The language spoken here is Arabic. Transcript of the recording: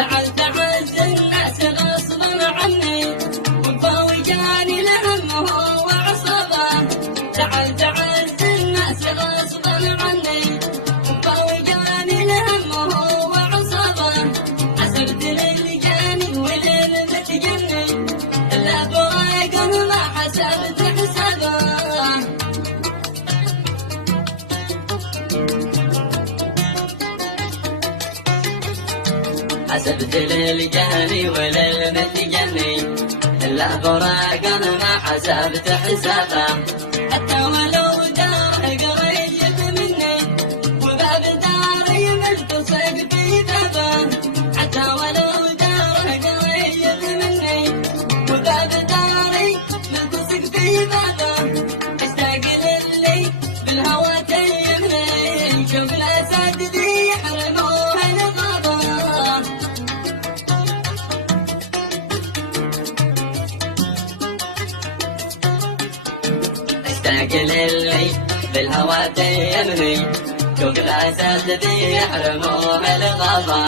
تعال تعز الناس غصبا عني ومفوجاني لهمه وعصبه. تعال تعز الناس غصبا عني ومفوجاني لهمه وعصبه. حسبت للجاني وللمتجني الا فراق ما حسبت حسابه. حسبت للجاني وللمتجني إلا فراق ما حسبت حسابه. حتى ولو داره قريب مني وباب داري ملتصق في بابه. حتى ولو داره قريب مني وباب داري ملتصق في بابه. اشتاق للي بالهوى تيمني شوف الأسد ذي يحرموه الغابة. اشتاق للي بالهوى تيمني شوف الأسد ذي يحرموه الغابة.